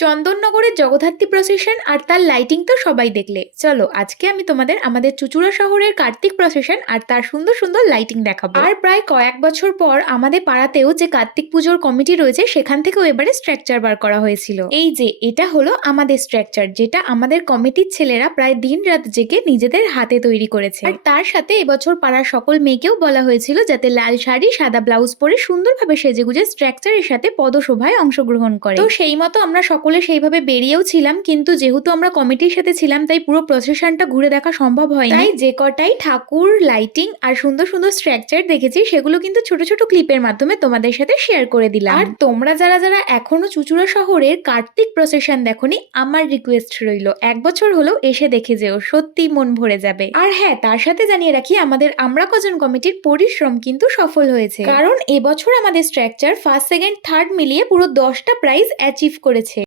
চন্দননগরের Jagaddhatri procession আর তার lighting তো সবাই দেখলে। চলো আজকে আমি তোমাদের আমাদের চুঁচুড়া শহরের কার্তিক প্রসেশন আর তার সুন্দর সুন্দর লাইটিং দেখাবো। আর প্রায় কয়েক বছর পর আমাদের পাড়াতেও যে কার্তিক পুজোর কমিটি রয়েছে সেখান থেকেও এবারে স্ট্রাকচার বার করা হয়েছিল। এই যে এটা হলো আমাদের স্ট্রাকচার, যেটা আমাদের কমিটির ছেলেরা প্রায় দিন রাত জেগে নিজেদের হাতে তৈরি করেছে। আর তার সাথে এবছর পাড়ার সকল মেয়েকেও বলা হয়েছিল যাতে লাল শাড়ি সাদা ব্লাউজ পরে সুন্দরভাবে সেজেগুজে স্ট্রাকচারের সাথে পদশোভায় অংশগ্রহণ করে। তো সেই মতো আমরা সকলে সেইভাবে বেরিয়েও ছিলাম, কিন্তু যেহেতু আমরা কমিটির সাথে ছিলাম তাই পুরো প্রসেশনটা ঘুরে দেখা সম্ভব হয়নি। তাই যে কটাই ঠাকুর, লাইটিং আর সুন্দর সুন্দর স্ট্রাকচার দেখেছি সেগুলো কিন্তু ছোট ছোট ক্লিপের মাধ্যমে তোমাদের সাথে শেয়ার করে দিলাম। আর তোমরা যারা যারা এখনো চুঁচুড়া শহরের কার্তিক প্রসেশন দেখোনি, আমার রিকোয়েস্ট রইল এক বছর হলেও এসে দেখে যেও, সত্যি মন ভরে যাবে। আর হ্যাঁ, তার সাথে জানিয়ে রাখি আমাদের আমরা কজন কমিটির পরিশ্রম কিন্তু সফল হয়েছে, কারণ এবছর আমাদের স্ট্রাকচার ফার্স্ট, সেকেন্ড, থার্ড মিলিয়ে পুরো 10টা প্রাইজ অ্যাচিভ করেছে।